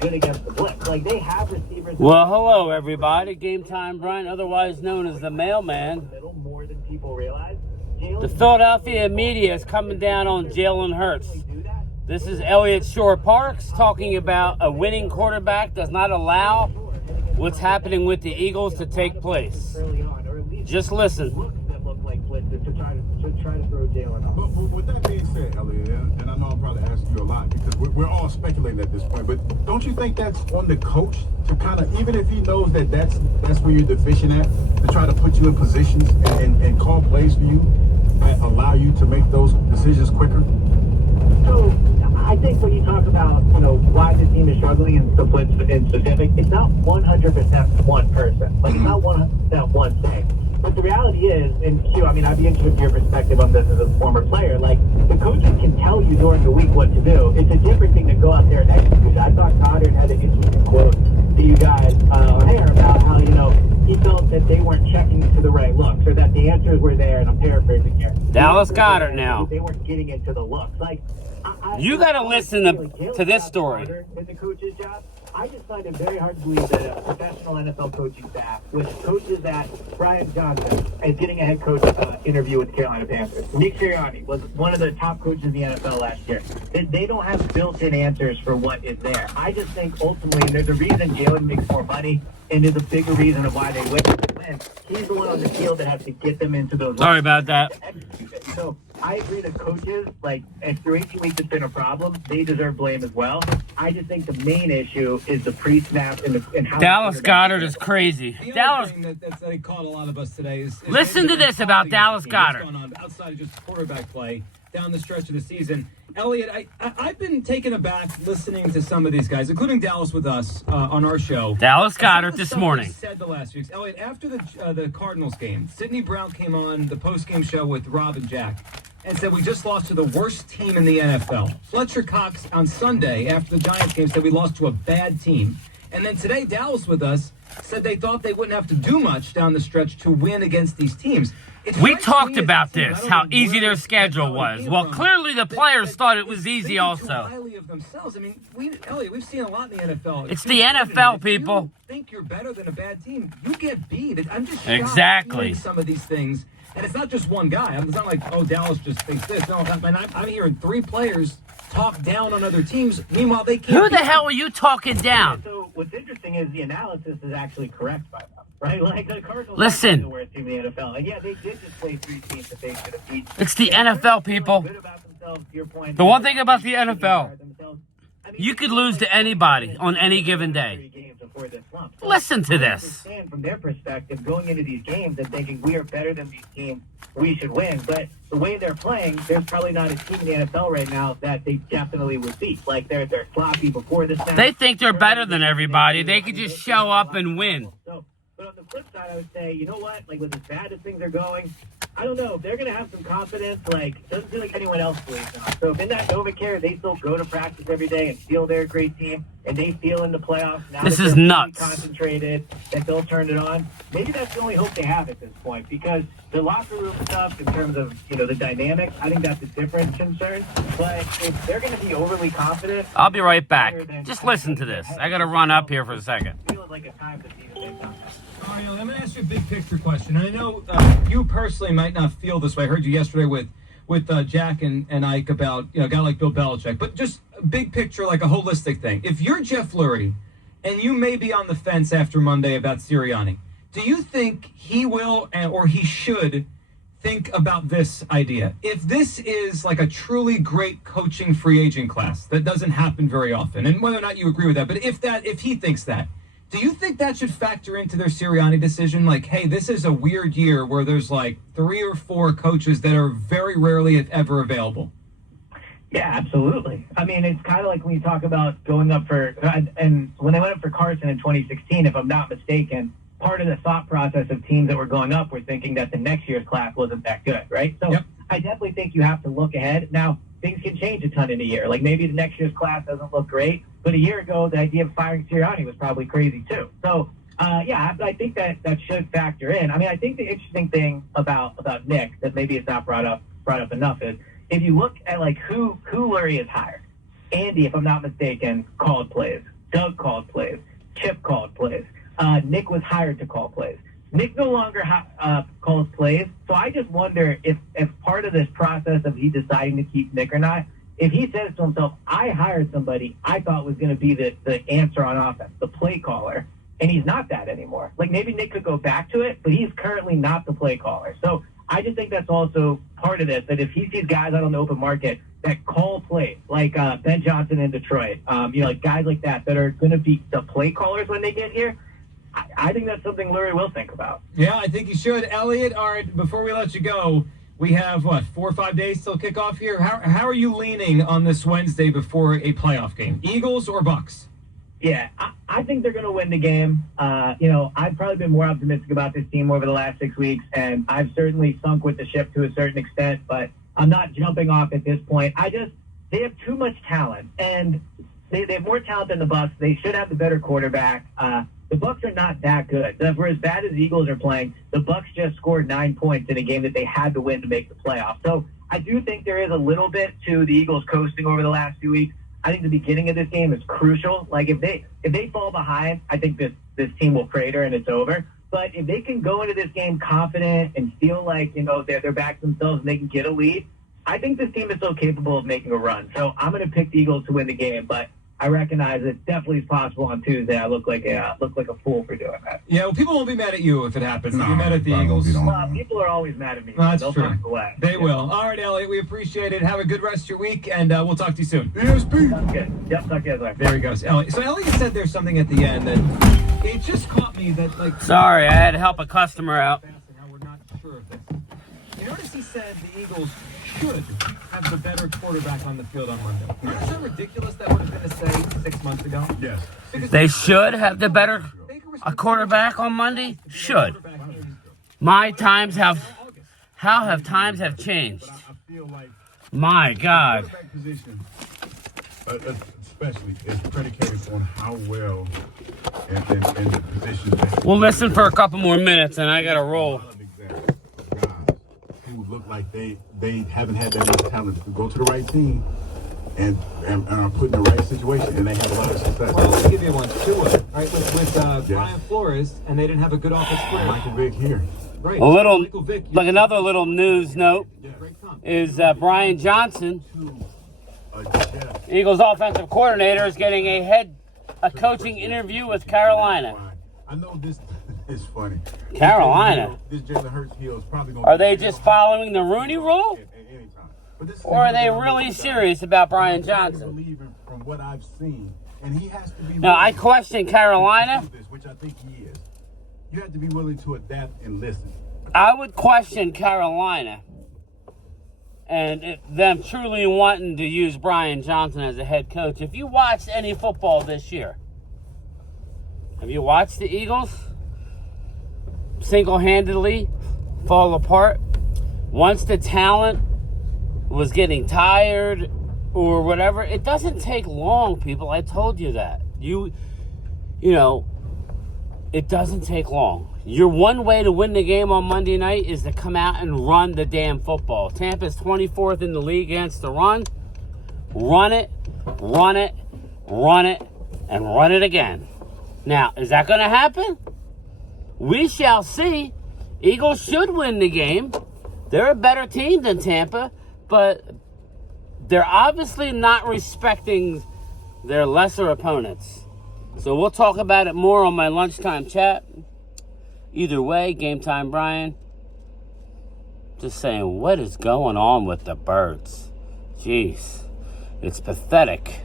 good against the blitz. Like, they have receivers. Well, hello, everybody. Game Time Brian, otherwise known as the Mailman. More than people realize. The Philadelphia media is coming down on Jalen Hurts. This is Elliott Shore-Parks talking about a winning quarterback does not allow what's happening with the Eagles to take place. Just listen. But with that being said, Elliott, and I know I'm probably asking you a lot because we're all speculating at this point, but don't you think that's on the coach to kind of, even if he knows that that's where you're deficient at, to try to put you in positions and call plays for you, allow you to make those decisions quicker? So I think when you talk about, why the team is struggling in specific, it's not 100% one person. Like, it's not 100% one thing. But the reality is, and Q, I'd be interested in your perspective on this as a former player. Like, the coaches can tell you during the week what to do. It's a different thing to go out there and execute. I thought Goddard had an interesting quote to you guys on air about how, he felt that they weren't checking to the right looks, or that the answers were there, and I'm paraphrasing here. Dallas Goedert now. They weren't getting into the looks. Like, you got to listen to this story. In the coach's job, I just find it very hard to believe that a professional NFL coaching staff, with coaches that Brian Johnson is getting a head coach interview with the Carolina Panthers. Nick Sirianni was one of the top coaches in the NFL last year. They don't have built-in answers for what is there. I just think ultimately, and there's a reason Jalen makes more money, and there's a bigger reason of why they win. He's the one on the field that has to get them into those. Sorry about that. So I agree that coaches, after 18 weeks, it's been a problem. They deserve blame as well. I just think the main issue is the pre-snap and how Dallas Goedert is crazy. The Dallas. other thing that caught a lot of us today is Listen to this about Dallas Goedert. Goedert. What's going on outside of just quarterback play down the stretch of the season. Elliott, I've been taken aback listening to some of these guys, including Dallas with us on our show. Dallas Goedert this morning. Said the last weeks. Elliott, after the Cardinals game, Sidney Brown came on the post-game show with Rob and Jack and said we just lost to the worst team in the NFL. Fletcher Cox on Sunday after the Giants game said we lost to a bad team. And then today, Dallas with us said they thought they wouldn't have to do much down the stretch to win against these teams. We talked about this, how easy their schedule was. Well, clearly the players thought it was easy also. Of themselves. Elliott, we've seen a lot in the NFL. It's the NFL, people. You think you're better than a bad team, you get beat. I'm just shocked Exactly. some of these things. And it's not just one guy. It's not like, Dallas just thinks this. No, I'm hearing three players talk down on other teams. Meanwhile, they can't. Who the hell are you talking down? So what's interesting is the analysis is actually correct by them, right? Like, the Cardinals Listen. are the worst team in the NFL. And yeah, they did just play three teams that they should have beat. It's the NFL, people. Good about themselves, to your point. The one thing about the NFL, you could lose to anybody on any given day. Listen to this. From their perspective, going into these games and thinking we are better than these teams, we should win. But the way they're playing, there's probably not a team in the NFL right now that they definitely would beat. Like, they're sloppy before the snap. They think they're better than everybody. They could just show up and win. But on the flip side, I would say, you know what? Like, with as bad as things are going, I don't know. They're going to have some confidence. Like, doesn't feel like anyone else believes in them. So if in that NovaCare, they still go to practice every day and feel they're a great team, and they feel in the playoffs. Now this that is they're nuts. Concentrated, that they'll turn it on. Maybe that's the only hope they have at this point, because the locker room stuff, in terms of the dynamics, I think that's a different concern. But if they're going to be overly confident, I'll be right back. Just listen to this. I got to run up here for a second. Feels like a time to see if they've done that. Mario, I'm going to ask you a big picture question. And I know you personally might not feel this way. I heard you yesterday with Jack and Ike about a guy like Bill Belichick. But just a big picture, like a holistic thing. If you're Jeff Lurie and you may be on the fence after Monday about Sirianni, do you think he will or he should think about this idea? If this is like a truly great coaching free agent class that doesn't happen very often, and whether or not you agree with that, but if he thinks that, do you think that should factor into their Sirianni decision? Like, hey, this is a weird year where there's like 3 or 4 coaches that are very rarely, if ever, available. Yeah, absolutely. It's kind of like when you talk about going up for, and when they went up for Carson in 2016, if I'm not mistaken, part of the thought process of teams that were going up were thinking that the next year's class wasn't that good, right? So yep. I definitely think you have to look ahead. Now, things can change a ton in a year. Like, maybe the next year's class doesn't look great, but a year ago, the idea of firing Sirianni was probably crazy too. So, I think that should factor in. I think the interesting thing about Nick that maybe it's not brought up enough is if you look at like who Lurie has hired. Andy, if I'm not mistaken, called plays. Doug called plays. Chip called plays. Nick was hired to call plays. Nick no longer calls plays, so I just wonder if part of this process of he deciding to keep Nick or not, if he says to himself, I hired somebody I thought was going to be the answer on offense, the play caller, and he's not that anymore. Like, maybe Nick could go back to it, but he's currently not the play caller. So I just think that's also part of this, that if he sees guys out on the open market that call plays, like Ben Johnson in Detroit, like guys like that are going to be the play callers when they get here, I think that's something Lurie will think about. Yeah, I think he should. Elliot, all right, before we let you go, we have, 4 or 5 days till kickoff here? How are you leaning on this Wednesday before a playoff game? Eagles or Bucks? Yeah, I think they're going to win the game. I've probably been more optimistic about this team over the last 6 weeks, and I've certainly sunk with the ship to a certain extent, but I'm not jumping off at this point. They have too much talent, and they have more talent than the Bucks. They should have the better quarterback. The Bucks are not that good. For as bad as the Eagles are playing, the Bucks just scored 9 points in a game that they had to win to make the playoffs. So I do think there is a little bit to the Eagles coasting over the last few weeks. I think the beginning of this game is crucial. Like, if they fall behind, I think this team will crater and it's over. But if they can go into this game confident and feel like, they're back themselves and they can get a lead, I think this team is still capable of making a run. So I'm going to pick the Eagles to win the game, but I recognize it definitely is possible on Tuesday. I look like a fool for doing that. Yeah, well, people won't be mad at you if it happens. No, They'll be mad at the Eagles. People are always mad at me. Well, that's They'll true. find a way. They will. All right, Elliot, we appreciate it. Have a good rest of your week, and we'll talk to you soon. ESP. Sounds good. Yep, talk to you guys later. There he goes, Elliot. So Elliot said there's something at the end that it just caught me that, like... Sorry, I had to help a customer out. How we're not sure of this. You notice he said the Eagles should have the better quarterback on the field on Monday. You know how ridiculous that would have been to say 6 months ago? Yes. They should have the better a quarterback on Monday? Should. My times have... How have times have changed? I feel like My God. quarterback position, especially, is predicated on how well in the position that We'll listen for a couple more minutes, and I got to roll. a lot of examples of guys who look like they haven't had that much talent to go to the right team and are put in the right situation, and they have a lot of success. Well, let me give you one. Tua, right, with Brian Flores, and they didn't have a good offensive quarterback. Michael Vick here. Right. A little, Michael Vick, like another little news note great comp. is Brian Johnson, Jeff. Eagles offensive coordinator, is getting a coaching interview with Carolina. I know this is funny. Carolina? This Jalen Hurts heel is probably going. Are they just following the Rooney Rule? at any time? But this is Or are they the really serious about Brian I Johnson? believe in from what I've seen, and he has to be. Now, I willing question to Carolina. do this, which I think he is. You have to be willing to adapt and listen. I would question Carolina and them truly wanting to use Brian Johnson as a head coach. If you watched any football this year, have you watched the Eagles single-handedly fall apart? Once the talent was getting tired or whatever, it doesn't take long, people. I told you that. You know, it doesn't take long. Your one way to win the game on Monday night is to come out and run the damn football. Tampa's 24th in the league against the run. Run it, run it, run it, and run it again. Now, is that going to happen? We shall see. Eagles should win the game. They're a better team than Tampa, but they're obviously not respecting their lesser opponents. So we'll talk about it more on my lunchtime chat. Either way, Game Time Brian. Just saying, what is going on with the birds? Jeez, it's pathetic.